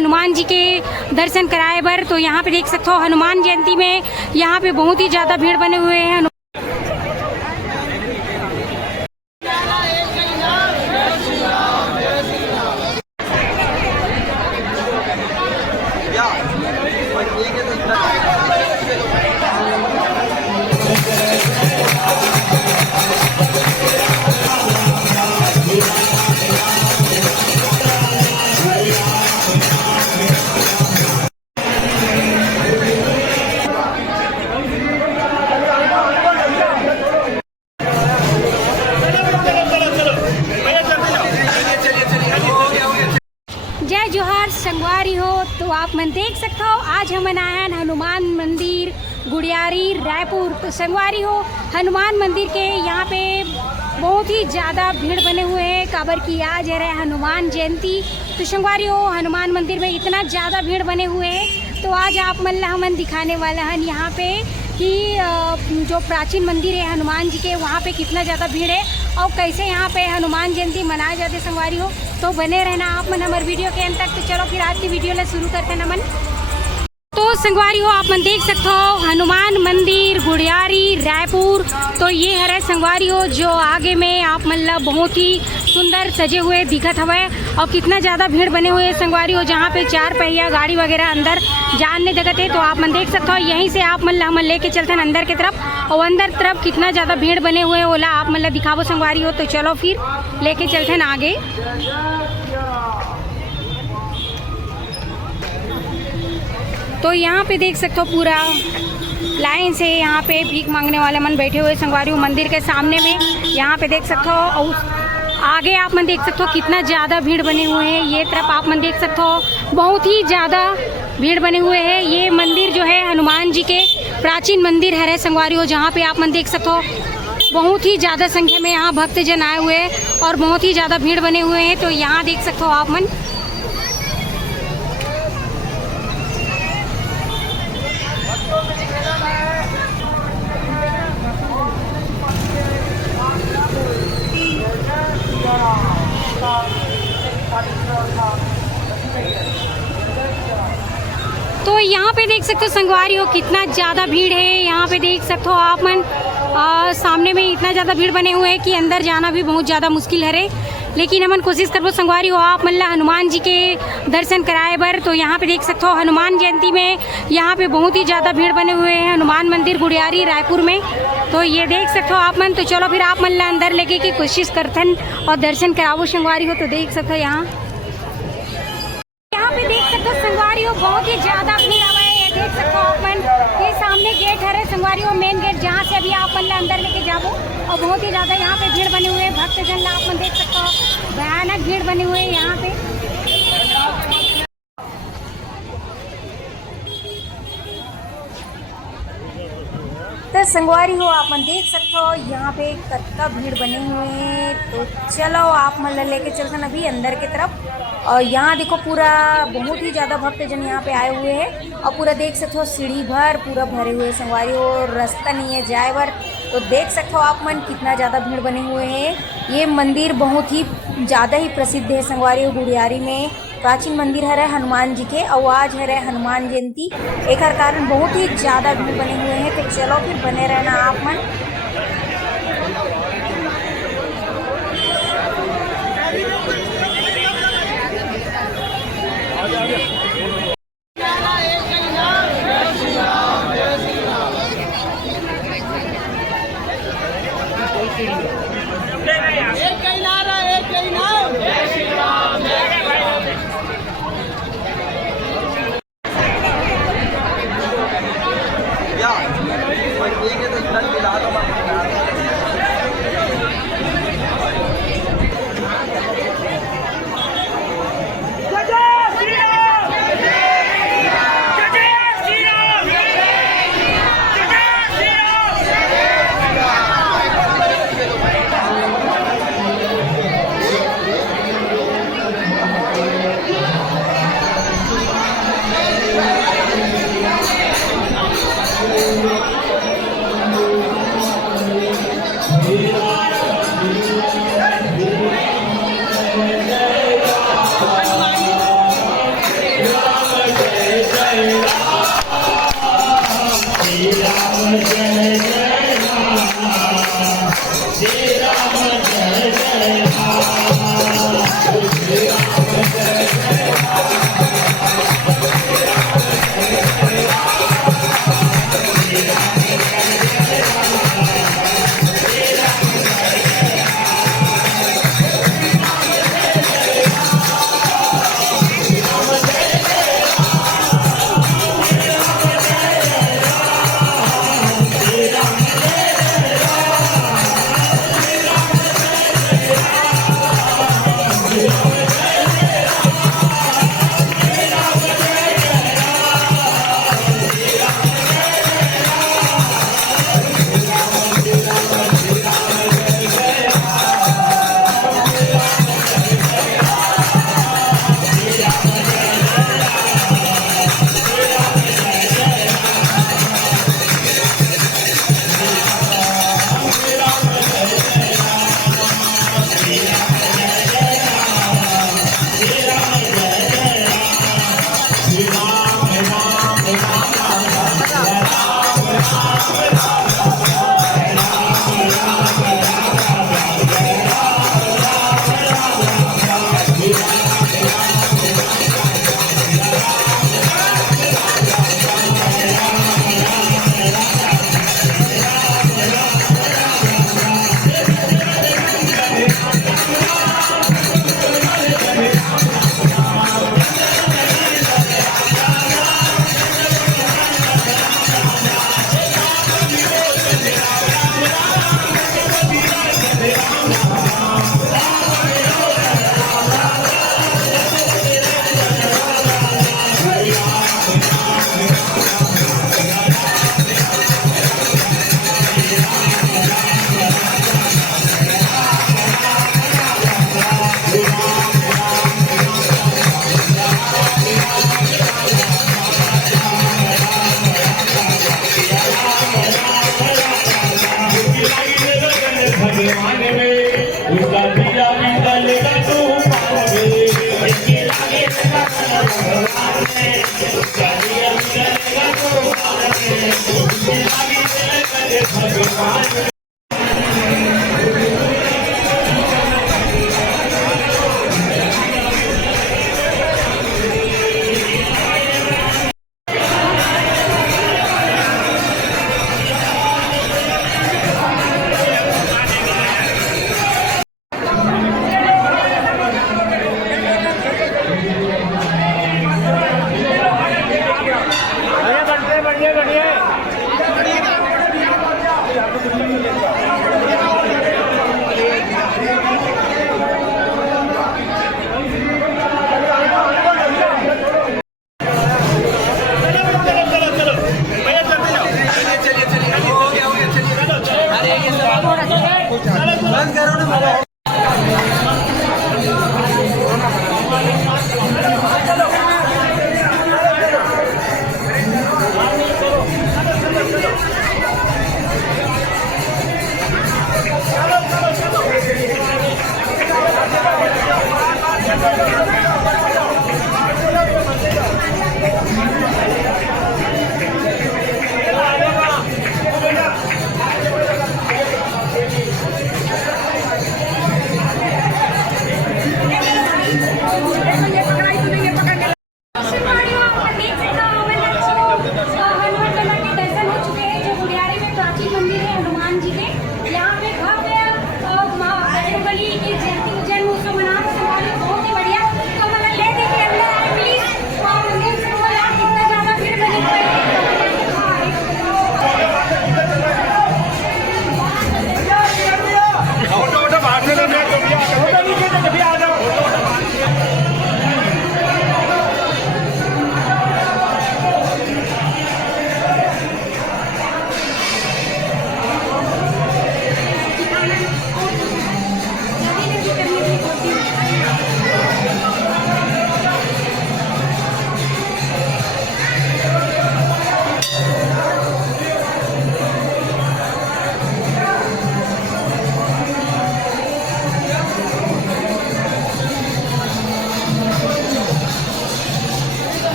हनुमान जी के दर्शन कराए बर। तो यहाँ पे देख सकते हो हनुमान जयंती में यहाँ पे बहुत ही ज़्यादा भीड़ बने हुए हैं। जय जोहार संगवारी हो। तो आप मन देख सकते हो आज हम आए हैं हनुमान मंदिर गुड़ियारी रायपुर। तो संगवारी हो हनुमान मंदिर के यहाँ पे बहुत ही ज़्यादा भीड़ बने हुए हैं काबर की आज है हनुमान जयंती। तो संगवारी हो हनुमान मंदिर में इतना ज़्यादा भीड़ बने हुए हैं। तो आज आप मन हमन दिखाने वाला हैं यहाँ पे कि जो प्राचीन मंदिर है हनुमान जी के वहाँ पे कितना ज़्यादा भीड़ है और कैसे यहाँ पे हनुमान जयंती मनाए जाते संगवारी हो। तो बने रहना आप मन हमारे वीडियो के अंत तक। तो चलो फिर आज की वीडियो ले शुरू करते हैं मन। तो संगवारी हो आप मन देख सकते हो हनुमान मंदिर गुड़ियारी रायपुर। तो ये है संगवारी हो जो आगे में आप मतलब बहुत ही सुंदर सजे हुए दिखत हवे और कितना ज़्यादा भीड़ बने हुए हैं संगवारी हो। जहाँ पे 4 पहिया गाड़ी वगैरह अंदर जानने जगह है। तो आप मन देख सकते हो यहीं से आप मतलब हम लेके चलते हैं अंदर की तरफ और अंदर तरफ कितना ज़्यादा भीड़ बने हुए हैं ओला आप मतलब दिखावो संगवारी हो। तो चलो फिर लेके चलते हैं आगे। तो यहाँ पे देख सकते हो पूरा लाइन से यहाँ पे भीख मांगने वाले मन बैठे हुए संगवारी हो मंदिर के सामने में। यहाँ पे देख सकते हो और आगे आप मन देख सकते हो कितना ज़्यादा भीड़ बने हुए हैं। ये तरफ आप मन देख सकते हो बहुत ही ज़्यादा भीड़ बने हुए हैं। ये मंदिर जो है हनुमान जी के प्राचीन मंदिर है संगवारी हो जहाँ पे आप मन देख सकते हो बहुत ही ज़्यादा संख्या में यहाँ भक्तजन आए हुए हैं और बहुत ही ज़्यादा भीड़ बने हुए हैं। तो यहाँ देख सकते हो आप मन तो यहाँ पे देख सकते हो संगवारी हो कितना ज़्यादा भीड़ है। यहाँ पे देख सकते हो आप मन सामने में इतना ज़्यादा भीड़ बने हुए हैं कि अंदर जाना भी बहुत ज़्यादा मुश्किल है। लेकिन हमन कोशिश करबो संगवारी हो आप मतलब हनुमान जी के दर्शन कराए बर। तो यहाँ पे देख सकते हो हनुमान जयंती में यहाँ पे बहुत ही ज़्यादा भीड़ बने हुए हैं हनुमान मंदिर गुड़ियारी रायपुर में। तो ये देख सकते हो आप मन। तो चलो फिर आप मन अंदर लेके की कोशिश करते हैं और दर्शन करावो संगवारी हो। तो देख सकते हो यहाँ पे देख सकते हो संगवारी हो बहुत ही ज़्यादा भीड़ है। ये देख सकते हो आप मन ये सामने गेट है संगवारी हो मेन गेट जहाँ से अभी आप मन अंदर लेके जाओ और बहुत ही ज़्यादा यहाँ पे भीड़ बने हुए हैं भक्तजन आप मन देख सकते हो भयानक भीड़ बने हुए हैं यहाँ पे। तो संगवारी हो आप मन देख सकते हो यहाँ पे कत्ता भीड़ बने हुए हैं। तो चलो आप मतलब लेके चलते हैं अभी अंदर की तरफ। और यहाँ देखो पूरा बहुत ही ज़्यादा भक्तजन यहाँ पे आए हुए हैं और पूरा देख सकते हो सीढ़ी भर पूरा भरे हुए संगवारी हो रास्ता नहीं है जाए भर। तो देख सकते हो आप मन कितना ज़्यादा भीड़ बने हुए हैं। ये मंदिर बहुत ही ज़्यादा ही प्रसिद्ध है संगवारी हो गुड़ियारी में प्राचीन मंदिर है हनुमान जी के और आज है हनुमान जयंती एक कारण बहुत ही ज़्यादा भीड़ बने हुए हैं। तो चलो फिर बने रहना आप मन। बढ़िया बढ़िया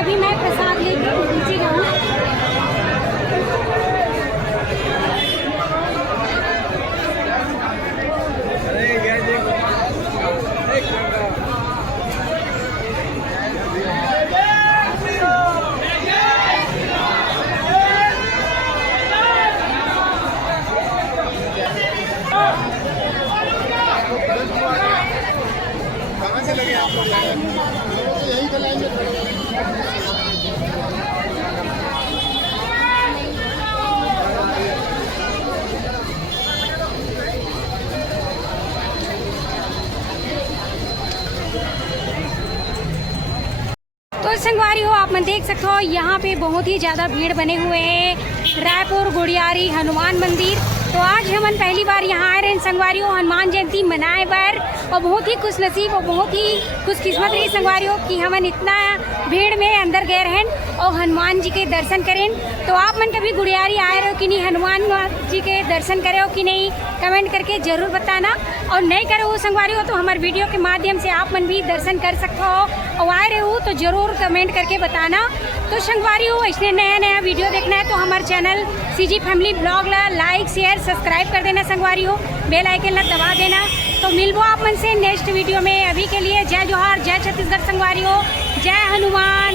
अभी मैं प्रसाद लेके नीचे जाऊँ। कहाँ से लगे आप लोग? यही तो लाइन में तो संगवारी हो, आप मन देख सकते हो यहाँ पे बहुत ही ज़्यादा भीड़ बने हुए हैं। रायपुर गुड़ियारी हनुमान मंदिर। तो आज हमन पहली बार यहाँ आए रहे संगवारी हो हनुमान जयंती मनाए बर, और बहुत ही खुशनसीब और बहुत ही खुशकिस्मत रही संगवारी हो कि हमन इतना भीड़ में अंदर गए रहें और हनुमान जी के दर्शन करें। तो आप मन कभी गुड़ियारी आए रहो कि नहीं, हनुमान जी के दर्शन करे हो कि नहीं, कमेंट करके ज़रूर बताना। और नहीं करे हो संगवारी हो तो हमारे वीडियो के माध्यम से आप मन भी दर्शन कर सकते हो, और आए रहे हो तो ज़रूर कमेंट करके बताना। तो संगवारी हो, इसने नया नया वीडियो देखना है तो हमारे चैनल सीजी फैमिली ब्लॉग ला लाइक शेयर सब्सक्राइब कर देना संगवारी हो, बेल आइकन ला दबा देना। तो मिलबो आप मन से नेक्स्ट वीडियो में। अभी के लिए जय जोहार, जय छत्तीसगढ़ संगवारी हो, जय हनुमान।